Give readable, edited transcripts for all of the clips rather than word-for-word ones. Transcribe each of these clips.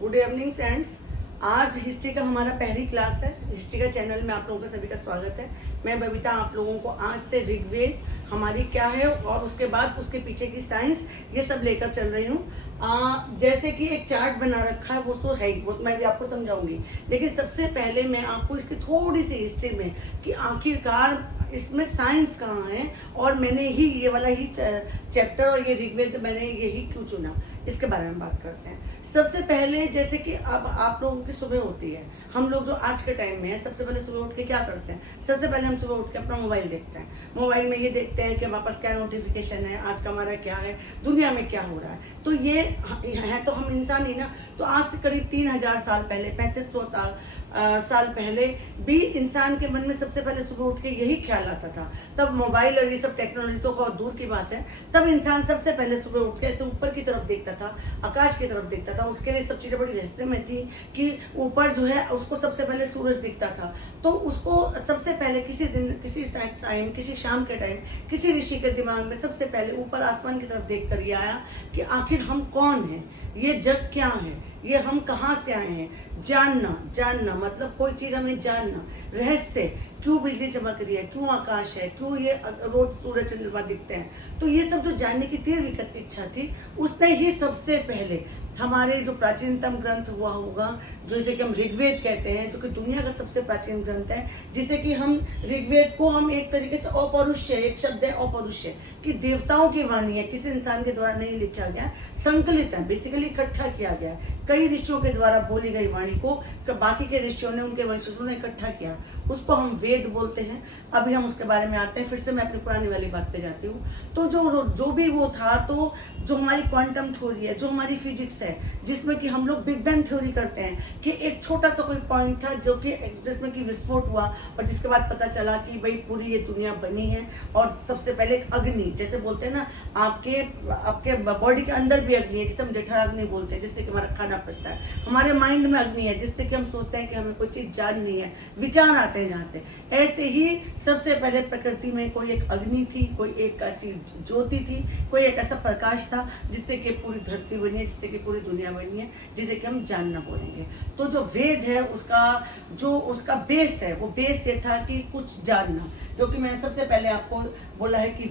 Good evening friends. आज history का हमारा पहली क्लास है। हिस्ट्री का चैनल में आप लोगों का सभी का स्वागत है। मैं बबीता आप लोगों को आज से ऋग्वेद हमारी क्या है और उसके बाद उसके पीछे की साइंस ये सब लेकर चल रही हूँ। जैसे कि एक चार्ट बना रखा है वो तो है ही, वो तो मैं भी आपको समझाऊंगी, लेकिन सबसे पहले मैं आपको इसकी थोड़ी सी हिस्ट्री में कि आखिरकार इसमें साइंस कहाँ है और मैंने ही ये वाला ही चैप्टर और ये ऋग्वेद मैंने यही क्यों चुना, इसके बारे में बात करते हैं। सबसे पहले जैसे कि अब आप लोगों की सुबह होती है, हम लोग जो आज के टाइम में है सबसे पहले सुबह उठ के क्या करते हैं? सबसे पहले हम सुबह उठ के अपना मोबाइल देखते हैं। मोबाइल में ये देखते हैं कि वापस क्या नोटिफिकेशन है, आज का हमारा क्या है, दुनिया में क्या हो रहा है। तो ये है तो हम इंसान ही ना। तो आज से करीब 3000 साल पहले, 3500 साल पहले भी इंसान के मन में सबसे पहले सुबह उठ के यही ख्याल आता था। तब मोबाइल और ये सब टेक्नोलॉजी तो बहुत दूर की बात है। तब इंसान सबसे पहले सुबह उठ के ऐसे ऊपर की तरफ देखता था, आकाश की तरफ देखता था। उसके लिए सब चीज़ें बड़ी रहस्य में थी कि ऊपर जो है उसको सबसे पहले सूरज दिखता था। तो उसको सबसे पहले किसी दिन, किसी टाइम, किसी शाम के टाइम किसी ऋषि के दिमाग में सबसे पहले ऊपर आसमान की तरफ देख कर ये आया कि आखिर हम कौन हैं, ये जग क्या है, ये हम कहाँ से आए हैं। जानना मतलब कोई चीज़ हमें जानना, रहस्य, क्यों बिजली चमक रही है, क्यों आकाश है, क्यों ये रोज सूरज चंद्रमा दिखते हैं। तो ये सब जो जानने की तीव्र इच्छा थी, उसने ही सबसे पहले हमारे जो प्राचीनतम ग्रंथ हुआ होगा, जो जिसे कि हम ऋग्वेद कहते हैं, जो कि दुनिया का सबसे प्राचीन ग्रंथ है, जिसे कि हम ऋग्वेद को हम एक तरीके से अपौरुष्य, एक शब्द है अपौरुष्य, कि देवताओं की वाणी है, किसी इंसान के द्वारा नहीं लिखा गया, संकलित है, बेसिकली इकट्ठा किया गया है। कई ऋषियों के द्वारा बोली गई वाणी को बाकी के ऋषियों ने, उनके वंशजों ने इकट्ठा किया, उसको हम वेद बोलते हैं। अभी हम उसके बारे में आते हैं, फिर से मैं अपनी पुरानी वाली बात पे जाती हूँ। तो जो भी वो था, तो जो हमारी क्वांटम थ्योरी है, जो हमारी फिजिक्स है, जिसमें कि हम लोग बिग बैंग थ्योरी करते हैं कि एक छोटा सा कोई पॉइंट था जो कि जिसमें कि विस्फोट हुआ और जिसके बाद पता चला कि भाई पूरी ये दुनिया बनी है। और सबसे पहले एक अग्नि, जैसे बोलते हैं ना, आपके बॉडी के अंदर भी अग्नि है, जिसे हम जठराग्नि बोलते हैं, जिससे कि हमारा खाना पचता है। हमारे माइंड में अग्नि है, जिससे कि हम सोचते हैं कि हमें कोई चीज़ जाननी है, विचार आते हैं जहाँ से। ऐसे ही सबसे पहले प्रकृति में कोई एक अग्नि थी, कोई एक ऐसी ज्योति थी, कोई एक ऐसा प्रकाश था जिससे कि पूरी धरती बनी है, जिससे कि पूरी दुनिया बनी है, जिसे कि हम जानना बोलेंगे। तो जो वेद है उसका बेस है, वो बेस ये था कि कुछ जानना, जो कि मैंने सबसे पहले आपको बोला है कि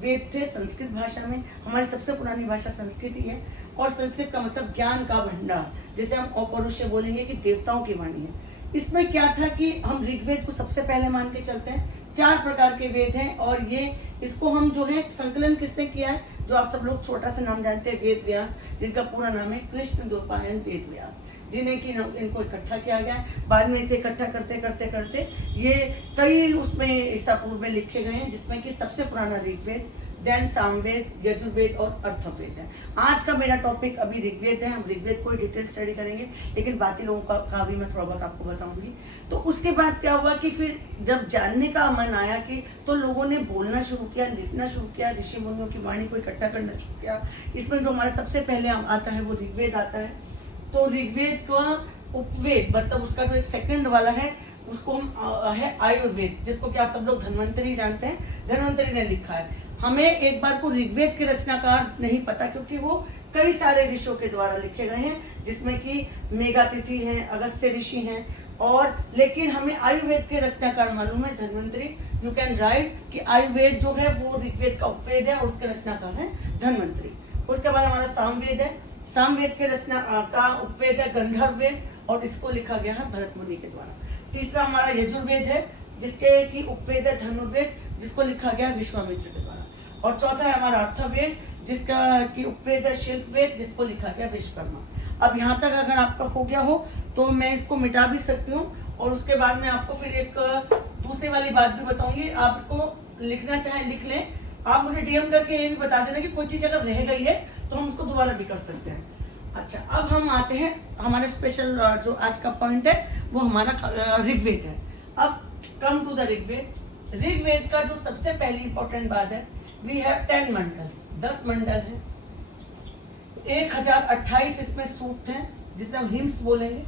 वेद थे संस्कृत भाषा में। हमारी सबसे पुरानी भाषा संस्कृत ही है, और संस्कृत का मतलब ज्ञान का भंडार, जैसे हम अपौरुष्य बोलेंगे कि देवताओं की वाणी है। इसमें क्या था कि हम ऋग्वेद को सबसे पहले मान के चलते हैं। 4 प्रकार के वेद हैं, और ये इसको हम जो है संकलन किसने किया है, जो आप सब लोग छोटा सा नाम जानते हैं, वेद व्यास, जिनका पूरा नाम है कृष्ण द्वैपायन वेद व्यास, जिन्हें कि इनको इकट्ठा किया गया है। बाद में इसे इकट्ठा करते करते करते ये कई उसमें ईसा पूर्व में लिखे गए हैं, जिसमें कि सबसे पुराना ऋग्वेद, देन सामवेद, यजुर्वेद और अर्थवेद है। आज का मेरा टॉपिक अभी ऋग्वेद है, हम ऋग्वेद को डिटेल स्टडी करेंगे, लेकिन बाकी लोगों का भी मैं थोड़ा बहुत आपको बताऊंगी। तो उसके बाद क्या हुआ कि फिर जब जानने का मन आया कि, तो लोगों ने बोलना शुरू किया, लिखना शुरू किया, ऋषि मुनियों की वाणी को इकट्ठा करना शुरू किया। इसमें जो हमारा सबसे पहले आता है वो ऋग्वेद आता है। तो ऋग्वेद का उपवेद, मतलब उसका जो एक सेकंड वाला है, उसको हम है आयुर्वेद, जिसको कि आप सब लोग धन्वंतरी जानते हैं, धन्वंतरी ने लिखा है। हमें एक बार को ऋग्वेद के रचनाकार नहीं पता, क्योंकि वो कई सारे ऋषियों के द्वारा लिखे गए हैं, जिसमें कि मेघातिथि हैं, अगस्त्य ऋषि हैं, और लेकिन हमें आयुर्वेद के रचनाकार मालूम है, धन्वंतरी। यू कैन राइट कि आयुर्वेद जो है वो ऋग्वेद का उपवेद है और उसके रचनाकार है धन्वंतरी। उसके बाद हमारा सामवेद है, सामवेद के रचना का उपवेद है गंधर्व वेद, और इसको लिखा गया है भरत मुनि के द्वारा। तीसरा हमारा यजुर्वेद है, जिसके की उपवेद है धनुर्वेद, जिसको लिखा गया विश्वामित्र के द्वारा। और चौथा है हमारा अर्थवेद, जिसका की उपवेद है शिल्पवेद, जिसको लिखा गया विश्वकर्मा। अब यहाँ तक अगर आपका हो गया हो तो मैं इसको मिटा भी सकती हूँ, और उसके बाद में आपको फिर एक दूसरी वाली बात भी बताऊंगी। आप इसको लिखना चाहे लिख लें, आप मुझे डीएम करके ये भी बता देना कि कोई चीज़ अगर रह गई है तो हम उसको दोबारा भी कर सकते हैं। अच्छा, अब हम आते हैं हमारे स्पेशल जो आज का पॉइंट है वो हमारा ऋग्वेद है। अब come to the Rigveda. Rigveda का जो सबसे पहली इंपॉर्टेंट बात है, वी हैव 10 मंडल्स, 10 मंडल हैं, 1028 इसमें सूक्त हैं, जिसे हम हिम्स बोलेंगे।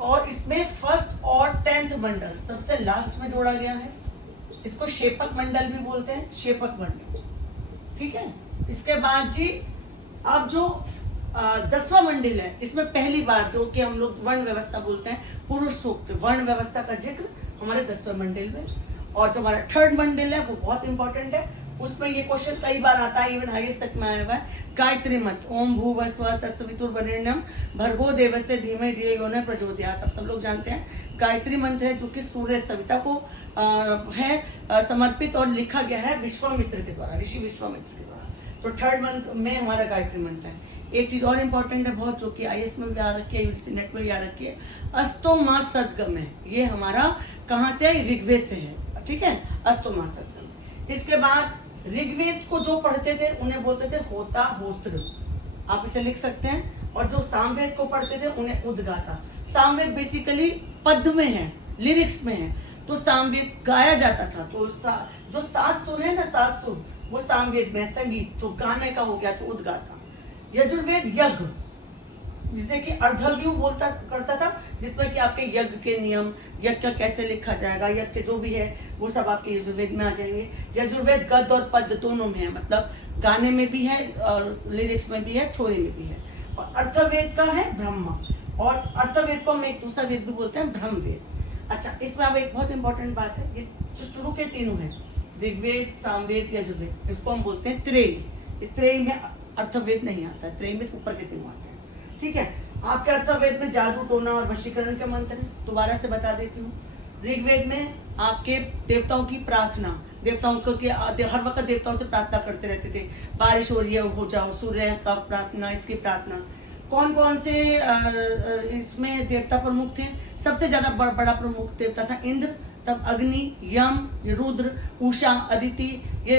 और इसमें फर्स्ट और 10th मंडल सबसे लास्ट में जोड़ा गया है। इसको शेपक मंडल भी बोलते हैं, शेपक मंडल, ठीक है। इसके बाद जी अब जो 10वां मंडल है, इसमें पहली बार जो कि हम लोग वर्ण व्यवस्था बोलते हैं, पुरुष सूक्त वर्ण व्यवस्था का जिक्र हमारे 10वें मंडल में। और जो हमारा थर्ड मंडल है वो बहुत इंपॉर्टेंट है, उसमें ये क्वेश्चन कई बार आता है, इवन आईएएस तक में आया हुआ है। गायत्री मंत्र, ओम भूर्भुवः तत्सवितुर्वरेण्यं भर्गो देवस्य धीमहि धियो यो न प्रचोदयात्। आप सब लोग जानते हैं गायत्री मंत्र है जो कि सूर्य सविता को समर्पित और लिखा गया है विश्वामित्र के द्वारा, ऋषि विश्वामित्र के द्वारा। तो थर्ड मंत्र में हमारा गायत्री मंत्र है। एक चीज और इम्पोर्टेंट है बहुत, जो कि आईएएस में भी आ रखी है, यूजीसी नेट में भी आ रखी है, अस्तो मां सदगम है। ये हमारा कहाँ से है? ऋग्वेद से है, ठीक है, अस्तो मां सदगम। इसके बाद ऋग्वेद को जो पढ़ते थे उन्हें बोलते थे होता होत्र, आप इसे लिख सकते हैं। और जो सामवेद को पढ़ते थे उन्हें उद्गाता। सामवेद बेसिकली पद में है, लिरिक्स में है, तो सामवेद गाया जाता था। तो जो 7 सुर है ना, 7 सुर, वो सामवेद में संगीत, तो गाने का हो गया तो उद्गाता। यजुर्वेद यज्ञ, जिसे कि अर्धव्यू बोलता करता था, जिसमें कि आपके यज्ञ के नियम, यज्ञ का कैसे लिखा जाएगा, यज्ञ के जो भी है वो सब आपके यजुर्वेद में आ जाएंगे। यजुर्वेद गद्य और पद्य दोनों में है, मतलब गाने में भी है और लिरिक्स में भी है, थ्योरी में भी है। और अर्थवेद का है ब्रह्म, और अर्थवेद को हम एक दूसरा वेद भी बोलते हैं ब्रह्मवेद। अच्छा, इसमें अब एक बहुत इंपॉर्टेंट बात है, ये जो शुरू के तीनों है, ऋग्वेद, सामवेद, यजुर्वेद, इसको हम बोलते हैं त्रेय। इस त्रेय में अर्थवेद नहीं आता है, त्रेय में ऊपर के तीनों आते हैं, ठीक है। आपके अर्थवेद में जादू टोना और वशीकरण के मंत्र हैं, दोबारा से बता देती हूँ। ऋग्वेद में आपके देवताओं की प्रार्थना, देवताओं को हर वक्त देवताओं से प्रार्थना करते रहते थे, बारिश हो रही है हो जाओ, सूर्य का प्रार्थना, इसकी प्रार्थना। कौन कौन से इसमें देवता प्रमुख थे? सबसे ज्यादा बड़ा प्रमुख देवता था इंद्र, तब अग्नि, यम, रुद्र, उषा, अदिति, ये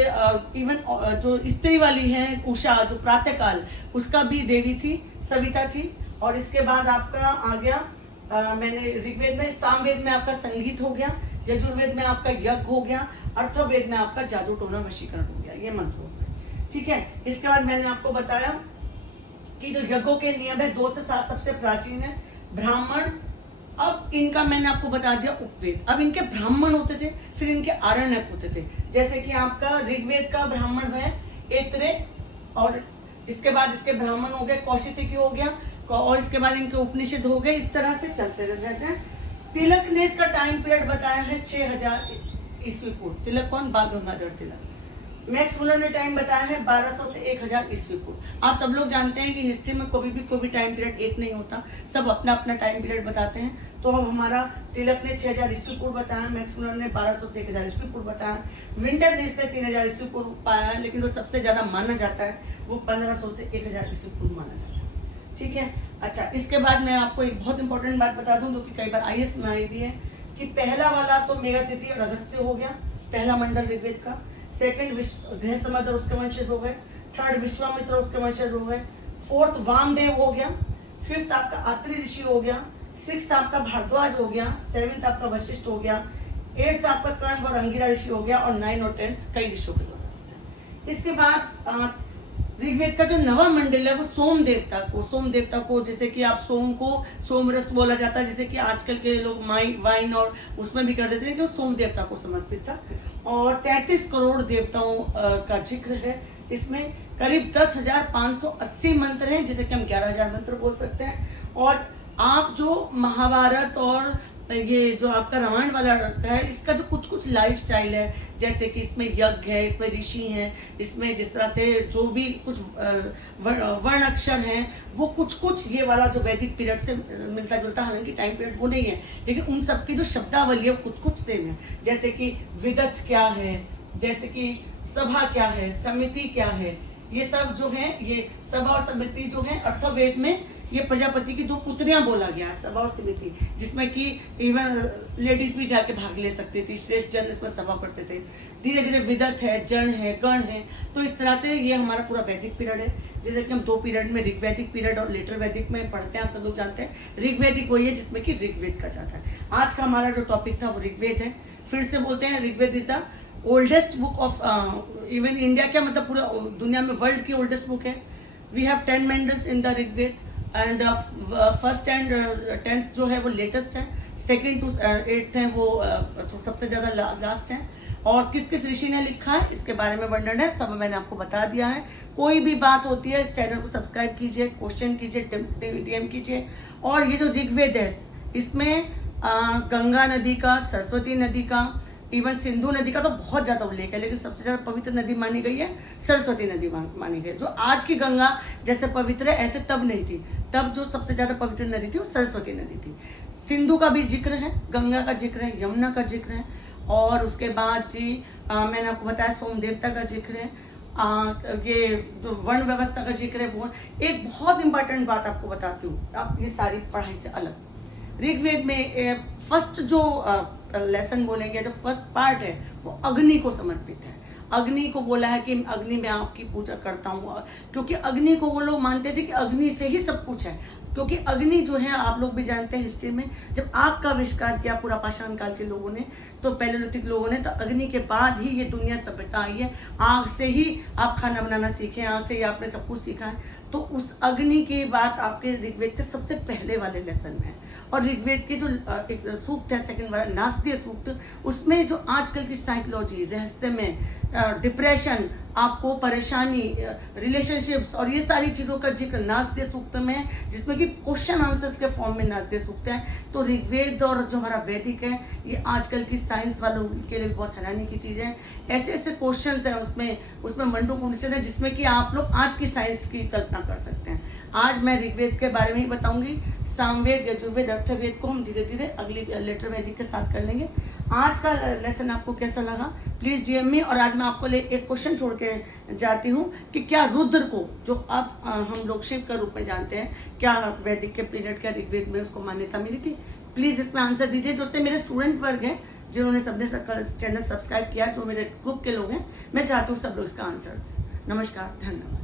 इवन जो स्त्री वाली है उषा, जो प्रातः काल, उसका भी देवी थी, सविता थी। और इसके बाद आपका आ गया मैंने ऋग्वेद में, सामवेद में आपका संगीत हो गया, यजुर्वेद में आपका यज्ञ हो गया, अर्थवेद में आपका जादू टोना वशीकरण हो गया, ये मंत्र हो गए, ठीक है। इसके बाद मैंने आपको बताया कि जो यज्ञों के नियम है 2 से 7 सबसे प्राचीन है ब्राह्मण। अब इनका मैंने आपको बता दिया उपवेद। अब इनके ब्राह्मण होते थे, फिर इनके आरण्यक होते थे। जैसे कि आपका ऋग्वेद का ब्राह्मण है ऐत्रेय, और इसके बाद इसके ब्राह्मण हो गए कौशिकी हो गया, और इसके बाद इनके उपनिषद हो गए। इस तरह से चलते रहते हैं। तिलक ने इसका टाइम पीरियड बताया है 6000 ईस्वी पूर्व। तिलक कौन? बाल गंगाधर तिलक। मैक्स मुलर ने टाइम बताया है 1200 से 1000 ईस्वी पूर्व। आप सब लोग जानते हैं कि हिस्ट्री में कोई भी टाइम पीरियड एक नहीं होता, सब अपना अपना टाइम पीरियड बताते हैं। तो अब हमारा तिलक ने 6000 ईस्वी पूर्व बताया, मैक्स मुलर ने 1200 से 1000 ईस्वी पूर्व बताया, विंटर ने 3000 ईस्वी पूर्व पाया है, लेकिन जो सबसे ज्यादा माना जाता है वो 1500 से 1000 ईस्वी पूर्व माना जाता है, ठीक है। अच्छा, इसके बाद मैं आपको एक बहुत इंपॉर्टेंट बात बता दूं, जो कि कई बार आईएएस में आई हुई है, कि पहला वाला तो मेघातिथि और अगस्त्य हो गया, पहला मंडल ऋग्वेद का। सेकंड गृह समद और उसके वंशज हो गए। थर्ड विश्वामित्र और उसके वंशज हो गए। फोर्थ वामदेव हो गया। फिफ्थ आपका आत्रि ऋषि हो गया। सिक्स्थ आपका भारद्वाज हो गया। सेवेंथ आपका वशिष्ठ हो गया। एट्थ आपका कर्ण और अंगिरा ऋषि हो गया। और 9 और 10 कई ऋषियों के द्वारा होता है। इसके बाद ऋग्वेद का जो नवा मंडल है वो सोम देवता को जैसे कि आप सोम को सोमरस बोला जाता है, जैसे कि आजकल के लोग वाइन और उसमें भी कर देते हैं, कि वो सोम देवता को समर्पित था। और 33 करोड़ देवताओं का जिक्र है इसमें। करीब 10,580 मंत्र हैं, जिसे कि हम 11,000 मंत्र बोल सकते हैं। और आप जो महाभारत और ये जो आपका रामायण वाला है, इसका जो कुछ लाइफ स्टाइल है, जैसे कि इसमें यज्ञ है, इसमें ऋषि हैं, इसमें जिस तरह से जो भी कुछ वर्ण अक्षर हैं, वो कुछ ये वाला जो वैदिक पीरियड से मिलता जुलता, हालांकि टाइम पीरियड वो नहीं है, लेकिन उन सब की जो शब्दावली है कुछ सेम है। जैसे कि विगत क्या है, जैसे कि सभा क्या है, समिति क्या है, ये सब जो है, ये सभा और समिति जो है अर्थवेद में ये प्रजापति की 2 पुत्रियां बोला गया है, सभा और समिति, जिसमें कि इवन लेडीज भी जाके भाग ले सकती थी, श्रेष्ठ जन इसमें सभा करते थे। धीरे धीरे विदत है, जन है, गण है। तो इस तरह से ये हमारा पूरा वैदिक पीरियड है, जैसे कि हम 2 पीरियड में ऋग्वैदिक पीरियड और लेटर वैदिक में पढ़ते हैं, आप सब लोग जानते हैं। ऋग्वैदिक वही है जिसमें कि ऋग्वेद का जाता है। आज का हमारा जो टॉपिक था वो ऋग्वेद है। फिर से बोलते हैं, Rigveda is the oldest book of even India, क्या मतलब पूरा दुनिया में वर्ल्ड की ओल्डेस्ट बुक है। We have 10 mandals in the Rigveda, and first and 10th जो है वो लेटेस्ट है, 2nd to 8th है वो सबसे ज़्यादा लास्ट है। और किस किस ऋषि ने लिखा है इसके बारे में वर्णन है, सब मैंने आपको बता दिया है। कोई भी बात होती है इस चैनल को सब्सक्राइब कीजिए, क्वेश्चन कीजिए, DM कीजिए। और ये जो ऋग्वेद है इसमें गंगा नदी का, सरस्वती नदी का, इवन सिंधु नदी का तो बहुत ज्यादा उल्लेख है, लेकिन सबसे ज्यादा पवित्र नदी मानी गई है सरस्वती नदी मानी गई है। जो आज की गंगा जैसे पवित्र है ऐसे तब नहीं थी, तब जो सबसे ज्यादा पवित्र नदी थी वो सरस्वती नदी थी। सिंधु का भी जिक्र है, गंगा का जिक्र है, यमुना का जिक्र है, और उसके बाद जी मैंने आपको बताया सोम देवता का जिक्र है, ये जो वर्ण व्यवस्था का जिक्र है वो। एक बहुत इंपॉर्टेंट बात आपको बताती हूँ, आप ये सारी पढ़ाई से अलग, ऋग्वेद में फर्स्ट जो लेसन बोलेंगे, जो फर्स्ट पार्ट है वो अग्नि को समर्पित है। अग्नि को बोला है कि अग्नि में आपकी पूजा करता हूँ, क्योंकि अग्नि को वो लोग मानते थे कि अग्नि से ही सब कुछ है। क्योंकि अग्नि जो है, आप लोग भी जानते हैं हिस्ट्री में, जब आग का आविष्कार किया पूरा पाषाण काल के लोगों ने, तो पैलेलिथिक लोगों ने, तो अग्नि के बाद ही ये दुनिया सभ्यता आई है। आग से ही आप खाना बनाना सीखे, आग से ही आपने सब कुछ सीखा है। तो उस अग्नि की बात आपके ऋग्वेद के सबसे पहले वाले लेसन में है। और ऋग्वेद के जो एक सूक्त है सेकंड वाला नास्तिक सूक्त, उसमें जो आजकल की साइकोलॉजी, रहस्य में डिप्रेशन, आपको परेशानी, रिलेशनशिप्स और ये सारी चीज़ों का जिक्र नास्तिक सूक्त में है, जिसमें कि क्वेश्चन आंसर्स के फॉर्म में नास्तिक सूक्त है। तो ऋग्वेद और जो हमारा वैदिक है, ये आजकल की साइंस वालों के लिए बहुत हैरानी की चीज़ है। ऐसे ऐसे क्वेश्चन है उसमें मंडूक है, जिसमें कि आप लोग आज की साइंस की कल्पना कर सकते हैं। आज मैं ऋग्वेद के बारे में ही बताऊंगी, सामवेद, यजुर्वेद, अर्थवेद को हम धीरे धीरे अगली लेटर वैदिक के साथ कर लेंगे। आज का लेसन आपको कैसा लगा प्लीज़ DM में। और आज मैं आपको एक क्वेश्चन छोड़ के जाती हूँ कि क्या रुद्र को, जो अब हम लोग शिव का रूप में जानते हैं, क्या वैदिक के पीरियड का ऋग्वेद में उसको मान्यता मिली थी? प्लीज़ इसमें आंसर दीजिए। जो मेरे स्टूडेंट वर्ग हैं, जिन्होंने सबने चैनल सब्सक्राइब किया, जो मेरे ग्रुप के लोग हैं, मैं चाहती हूँ सब लोग इसका आंसर दें। नमस्कार, धन्यवाद।